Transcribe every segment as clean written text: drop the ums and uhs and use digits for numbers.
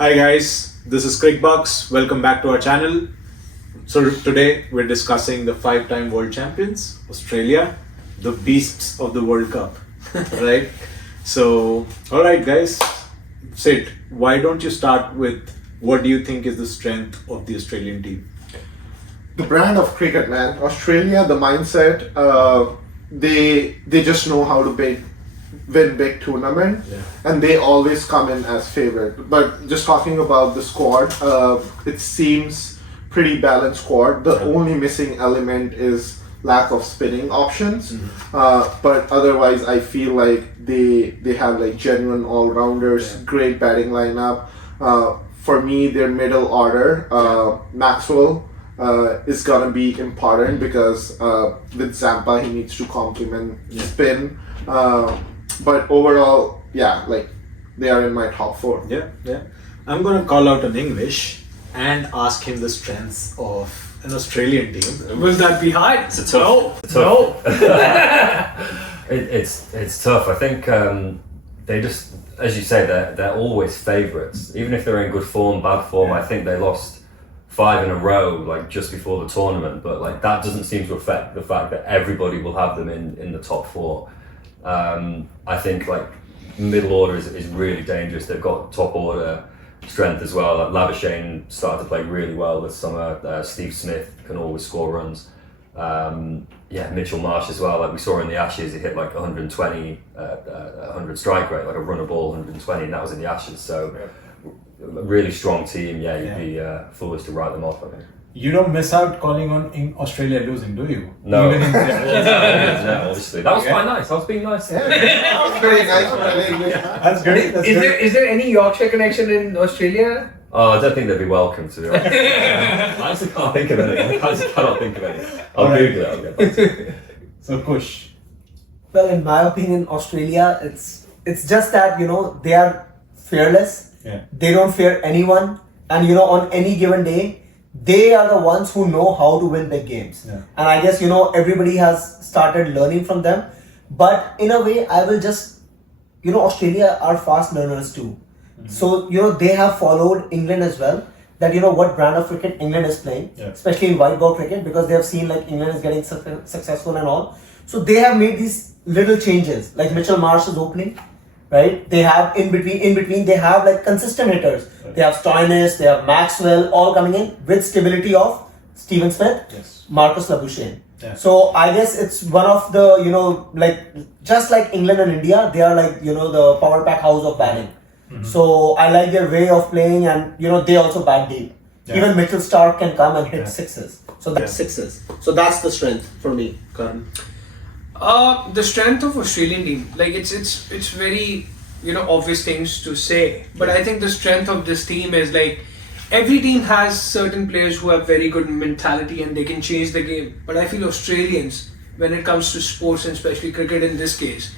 Hi guys, this is Crickbox. Welcome back to our channel. So today we're discussing the 5-time world champions, Australia, the beasts of the World Cup, right? So, all right guys, Sid, why don't you start with what do you think is the strength of the Australian team? The brand of cricket, man. Australia, the mindset, they just know how to win big tournament, and they always come in as favorite. But just talking about the squad, it seems pretty balanced squad. The only missing element is lack of spinning options, but otherwise I feel like they have like genuine all-rounders, great batting lineup. For me, their middle order, Maxwell, is gonna be important because with Zampa he needs to complement spin. But overall, like they are in my top 4. Yeah. I'm gonna call out in English and ask him the strengths of an Australian team. Will that be high? It's tough. It's tough. I think they just, as you say, they're always favourites. Even if they're in good form, bad form. I think they lost 5 in a row, like just before the tournament. But like that doesn't seem to affect the fact that everybody will have them in the top 4. I think like middle order is really dangerous. They've got top order strength as well. Like Labuschagne started to play really well this summer. Steve Smith can always score runs. Mitchell Marsh as well. Like we saw in the Ashes, he hit like 120, 100 strike rate, like a run a ball 120, and that was in the Ashes. So a really strong team. You'd be foolish to write them off, I think. You don't miss out calling on Australia losing, do you? No. Even in No, obviously. That was quite nice. I was being nice. That was very nice. That's great. Is there any Yorkshire connection in Australia? Oh, I don't think they'd be welcome, to be honest. I actually can't think of any. I just cannot think of any. I'll Google it. I'll get back to you. So Kush. Well, in my opinion, Australia, it's just that, they are fearless. Yeah. They don't fear anyone. And, on any given day, they are the ones who know how to win big games. Yeah. And I guess, everybody has started learning from them. But in a way, I will just, Australia are fast learners too. Mm-hmm. So, they have followed England as well. That, what brand of cricket England is playing, especially in white ball cricket, because they have seen like England is getting successful and all. So they have made these little changes, like Mitchell Marsh is opening, right? They have in between they have like consistent hitters. Right. They have Stoinis, they have Maxwell, all coming in with stability of Steven Smith, Marcus Labuschagne. Yeah. So I guess it's one of the, like just like England and India, they are like, the power pack house of batting. Mm-hmm. So I like their way of playing, and they also bat deep. Yeah. Even Mitchell Stark can come and hit sixes. So that's sixes. So that's the strength for me, Karan. The strength of Australian team, like it's very obvious things to say, but I think the strength of this team is like every team has certain players who have very good mentality and they can change the game. But I feel Australians, when it comes to sports and especially cricket in this case,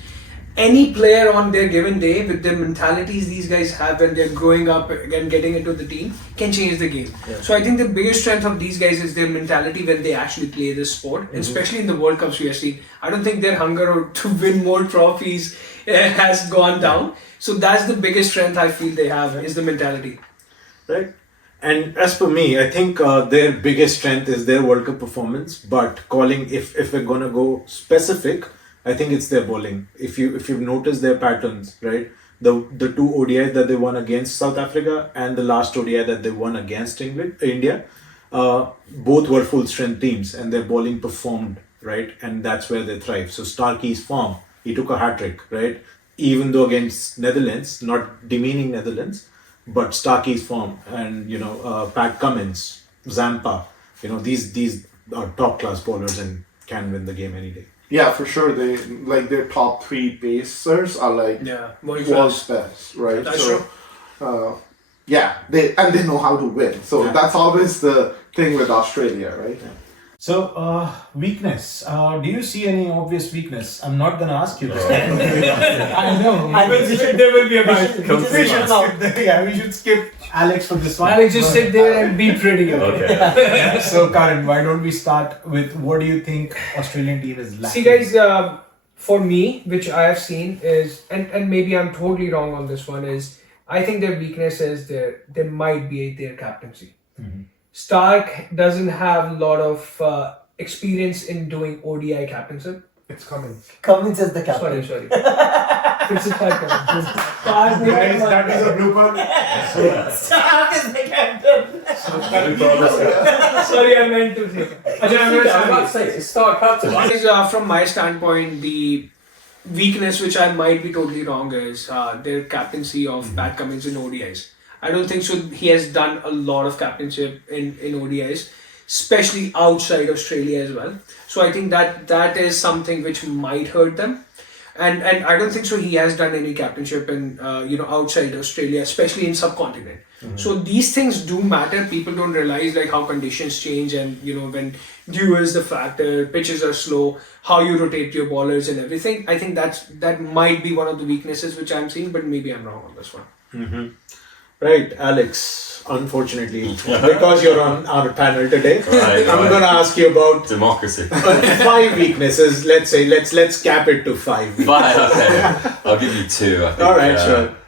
any player on their given day with their mentalities these guys have when they're growing up and getting into the team can change the game. Yeah. So I think the biggest strength of these guys is their mentality when they actually play this sport, especially in the World Cups we have seen. I don't think their hunger to win more trophies has gone down. So that's the biggest strength I feel they have is the mentality. Right. And as per me, I think their biggest strength is their World Cup performance. But calling, if we're gonna go specific, I think it's their bowling. If you've noticed their patterns, right? The 2 ODIs that they won against South Africa and the last ODI that they won against India, both were full strength teams and their bowling performed, right? And that's where they thrive. So Starkey's form, he took a hat-trick, right? Even though against Netherlands, not demeaning Netherlands, but Starkey's form and Pat Cummins, Zampa, these are top class bowlers and can win the game any day. Yeah, for sure. They like their top 3 pacers are like world's best, right? That's true. They know how to win. So that's always the thing with Australia, right? Yeah. So, weakness. Do you see any obvious weakness? I'm not gonna ask you this. I know. There will be a we should skip Alex for this one. Alex, just sit there and be pretty. Okay. So, Karan, why don't we start with what do you think Australian team is lacking? See, guys, for me, which I have seen is, and maybe I'm totally wrong on this one, is I think their weakness is there might be their captaincy. Stark doesn't have a lot of experience in doing ODI captainship. It's coming. Cummins is the captain. Sorry. Fix it back. Stark Guys, that is a blooper. Stark is the captain. Sorry, I meant to say. I'm about to say, it's Stark captain. From my standpoint, the weakness, which I might be totally wrong, is their captaincy of Pat Cummins in ODIs. I don't think so. He has done a lot of captainship in ODIs, especially outside Australia as well. So I think that is something which might hurt them. And I don't think so he has done any captainship in outside Australia, especially in subcontinent. So these things do matter. People don't realize like how conditions change, and when dew is the factor, pitches are slow, how you rotate your bowlers and everything. I think that might be one of the weaknesses which I'm seeing, but maybe I'm wrong on this one. Right, Alex. Unfortunately, because you're on our panel today, I'm going to ask you about democracy. 5 weaknesses. Let's cap it to 5. 5, okay. I'll give you 2. I think, All right,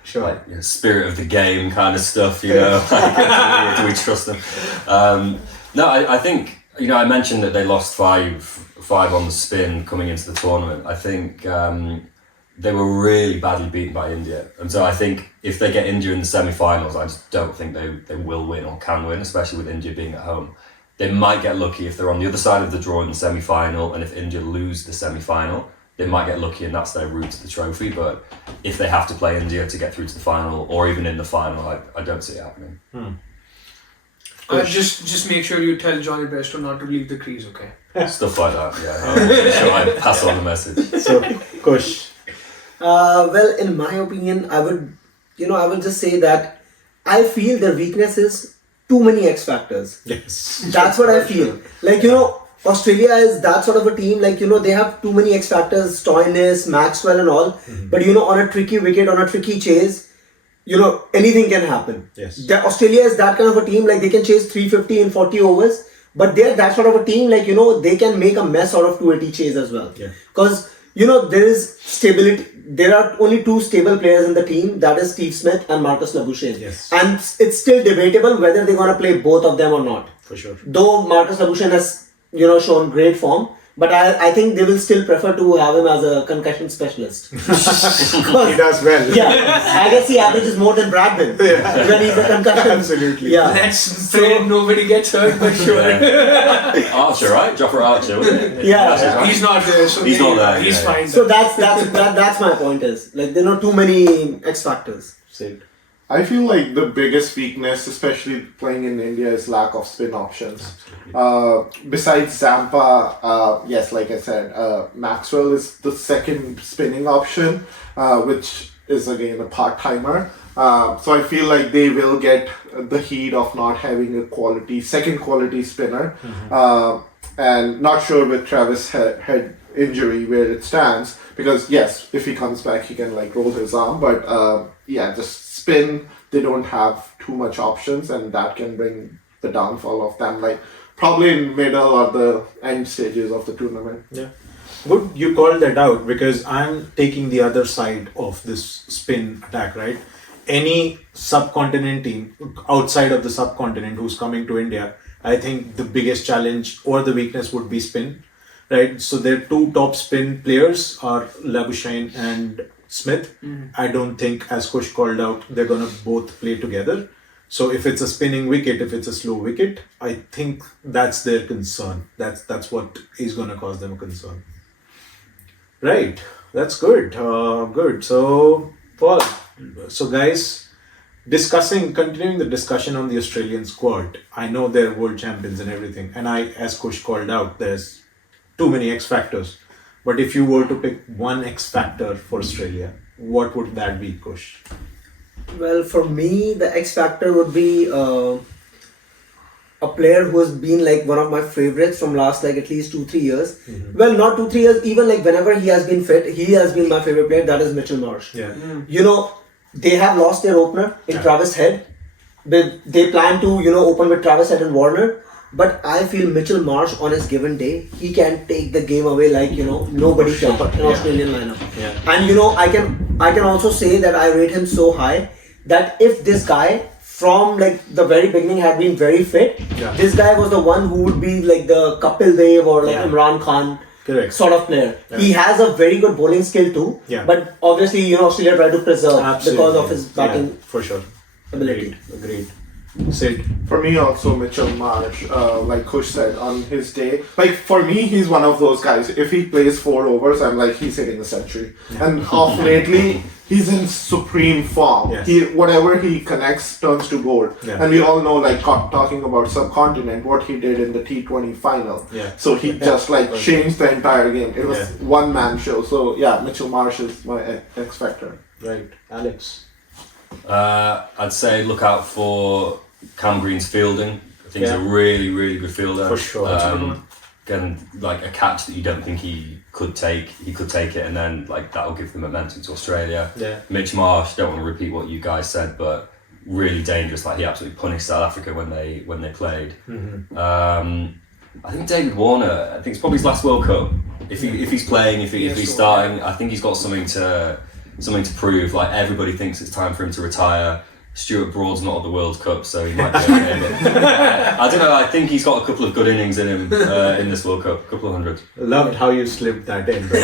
sure. Like, spirit of the game kind of stuff, do we trust them? No, I think, I mentioned that they lost 5 on the spin coming into the tournament. I think they were really badly beaten by India. And so I think if they get India in the semi-finals, I just don't think they will win or can win, especially with India being at home. They might get lucky if they're on the other side of the draw in the semi-final, and if India lose the semi-final, they might get lucky and that's their route to the trophy. But if they have to play India to get through to the final, or even in the final, I don't see it happening. Just make sure you tell Johnny Bairstow not to leave the crease, okay? Stuff like that, yeah. I'll make sure I pass on the message. So, Kush. Well, in my opinion, I would just say that I feel their weakness is too many X factors. Yes. That's what I feel. Like, Australia is that sort of a team, like, they have too many X factors, Stoinis, Maxwell and all. But, on a tricky wicket, on a tricky chase, anything can happen. Yes. Australia is that kind of a team, like they can chase 350 in 40 overs. But they're that sort of a team, like, they can make a mess out of 280 chase as well. Yeah. Because, there is stability. There are only 2 stable players in the team, that is Steve Smith and Marcus Labuschagne. Yes. And it's still debatable whether they're going to play both of them or not. For sure. Though Marcus Labuschagne has, shown great form, but I think they will still prefer to have him as a concussion specialist. He does well. Yeah, I guess he averages more than Bradman when he's a concussion. Absolutely. Yeah. Let's pray nobody gets hurt, but sure. Archer, right? Jofra Archer, wasn't it? Yeah. He's not there, so He's not there, he's yeah. fine. So that's my point is, like, there are too many X factors. Say it. I feel like the biggest weakness, especially playing in India, is lack of spin options. Besides Zampa, yes, like I said, Maxwell is the second spinning option, which is again a part-timer. So I feel like they will get the heat of not having a second quality spinner. And not sure with Travis' head injury where it stands, because yes, if he comes back, he can like roll his arm, but just spin, they don't have too much options, and that can bring the downfall of them, like probably in middle or the end stages of the tournament. Yeah. Good, you called that out, because I'm taking the other side of this spin attack, right? Any subcontinent team outside of the subcontinent who's coming to India, I think the biggest challenge or the weakness would be spin, right? So their 2 top spin players are Labuschagne and Smith. I don't think, as Kush called out, they're going to both play together. So if it's a spinning wicket, if it's a slow wicket, I think that's their concern. That's what is going to cause them a concern. Right. That's good. Good. So, Paul. So, guys, continuing the discussion on the Australian squad. I know they're world champions and everything. And as Kush called out, there's too many X factors. But if you were to pick one X factor for Australia, what would that be, Kush? Well, for me, the X factor would be a player who has been like one of my favorites from last like at least 2-3 years. Well, not 2-3 years, even like whenever he has been fit, he has been my favorite player. That is Mitchell Marsh. Yeah. They have lost their opener in Travis Head. They plan to open with Travis Head and Warner. But I feel Mitchell Marsh on his given day, he can take the game away like nobody can in Australian lineup. Yeah. And I can also say that I rate him so high that if this guy from like the very beginning had been very fit, this guy was the one who would be like the Kapil Dev or like Imran Khan sort of player. He has a very good bowling skill too, but obviously, you know, Australia tried to preserve because of his batting for sure ability. Agreed. Sid. For me also Mitchell Marsh, like Kush said, on his day, like for me he's one of those guys, if he plays 4 overs I'm like he's hitting a century. And off lately he's in supreme form. He whatever he connects turns to gold. And we all know, like talking about subcontinent, what he did in the T20 final. So he just like changed the entire game. It was one man show. So yeah, Mitchell Marsh is my X factor. Right. Alex. I'd say look out for Cam Green's fielding. I think he's a really, really good fielder. For sure. Again, like a catch that you don't think he could take it, and then like that'll give the momentum to Australia. Mitch Marsh, don't want to repeat what you guys said, but really dangerous. Like he absolutely punished South Africa when they played. I think David Warner, I think it's probably his last World Cup. If he's playing, if he's starting, I think he's got something to prove. Like everybody thinks it's time for him to retire. Stuart Broad's not at the World Cup, so he might be okay. But I don't know. I think he's got a couple of good innings in him in this World Cup, a couple of hundred. Loved how you slipped that in, bro.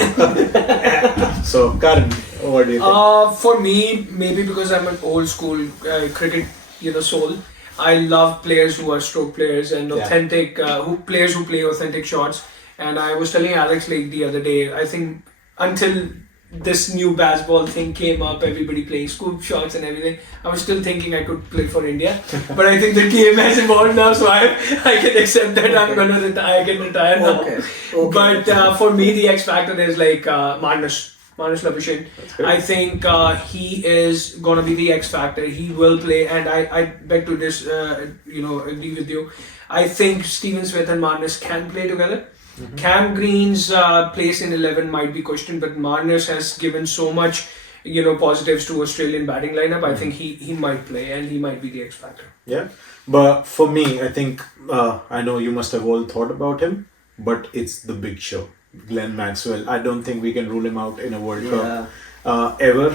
So, Karan, what do you think? For me, maybe because I'm an old school cricket, soul. I love players who are stroke players and authentic, players who play authentic shots. And I was telling Alex like the other day, I think until this new baseball thing came up, everybody playing scoop shots and everything, I was still thinking I could play for India. But I think the game has evolved now, so I can accept that I'm gonna retire. I can retire now. But for me, the X factor is like Marnus Labuschagne. I think he is gonna be the X factor. He will play, and I beg to agree with you. I think Steven Smith and Marnus can play together. Cam Green's place in 11 might be questioned, but Marnus has given so much, positives to Australian batting lineup. I think he might play and he might be the X factor. Yeah, but for me, I think I know you must have all thought about him, but it's the big show, Glenn Maxwell. I don't think we can rule him out in a World Cup ever,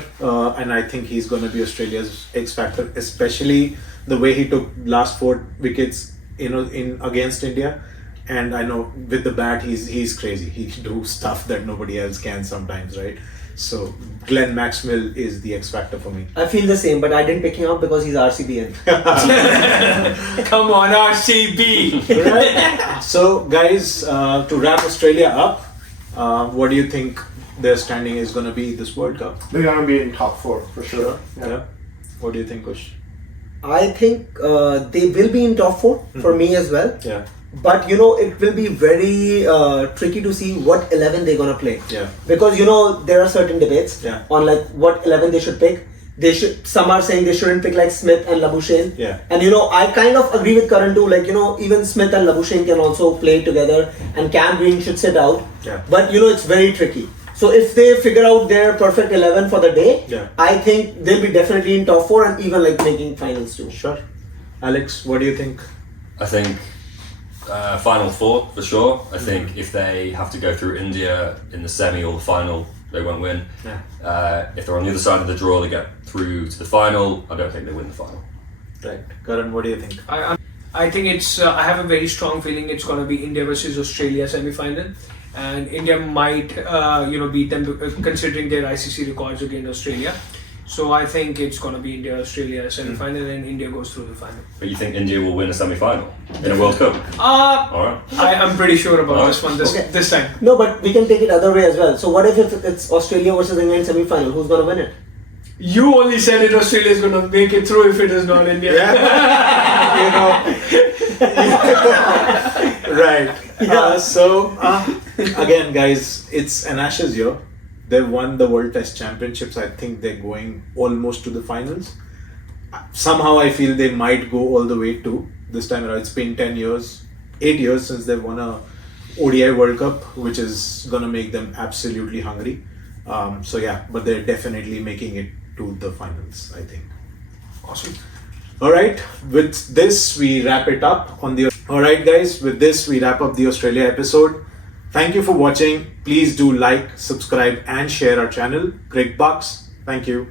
and I think he's going to be Australia's X factor, especially the way he took last 4 wickets, in against India. And I know with the bat, he's crazy. He can do stuff that nobody else can sometimes, right? So Glenn Maxwell is the X factor for me. I feel the same, but I didn't pick him up because he's RCBN. Come on, RCB! Right? So guys, to wrap Australia up, what do you think their standing is going to be this World Cup? They're going to be in top 4 for sure. Yeah. What do you think, Kush? I think they will be in top 4 for me as well. Yeah. But it will be very tricky to see what 11 they're gonna play. Yeah. Because there are certain debates on like what 11 they should pick. Some are saying they shouldn't pick like Smith and Labuschagne. Yeah. And I kind of agree with Karan too. Like even Smith and Labuschagne can also play together, and Cam Green should sit out. Yeah. But it's very tricky. So if they figure out their perfect 11 for the day, I think they'll be definitely in top 4 and even like making finals too. Sure. Alex, what do you think? I think final 4 for sure. I think if they have to go through India in the semi or the final, they won't win. If they're on the other side of the draw, they get through to the final. I don't think they win the final. Right. Karan, what do you think? I think it's. I have a very strong feeling it's going to be India versus Australia semi-final, and India might, beat them considering their ICC records against Australia. So I think it's going to be India-Australia semi-final and India goes through the final. But you think India will win a semi-final in a World Cup? Alright. I'm pretty sure about this one this time. No, but we can take it other way as well. So what if it's Australia versus England semi-final? Who's going to win it? You only said it Australia is going to make it through if it is not India. Right. So again, guys, it's an Ashes year. They've won the World Test Championships. I think they're going almost to the finals. Somehow I feel they might go all the way to this time around. It's been 8 years since they've won a ODI World Cup, which is going to make them absolutely hungry. But they're definitely making it to the finals, I think. Awesome. Alright, with this we wrap it up Alright guys, with this we wrap up the Australia episode. Thank you for watching. Please do like, subscribe and share our channel, Crick Bucks. Thank you.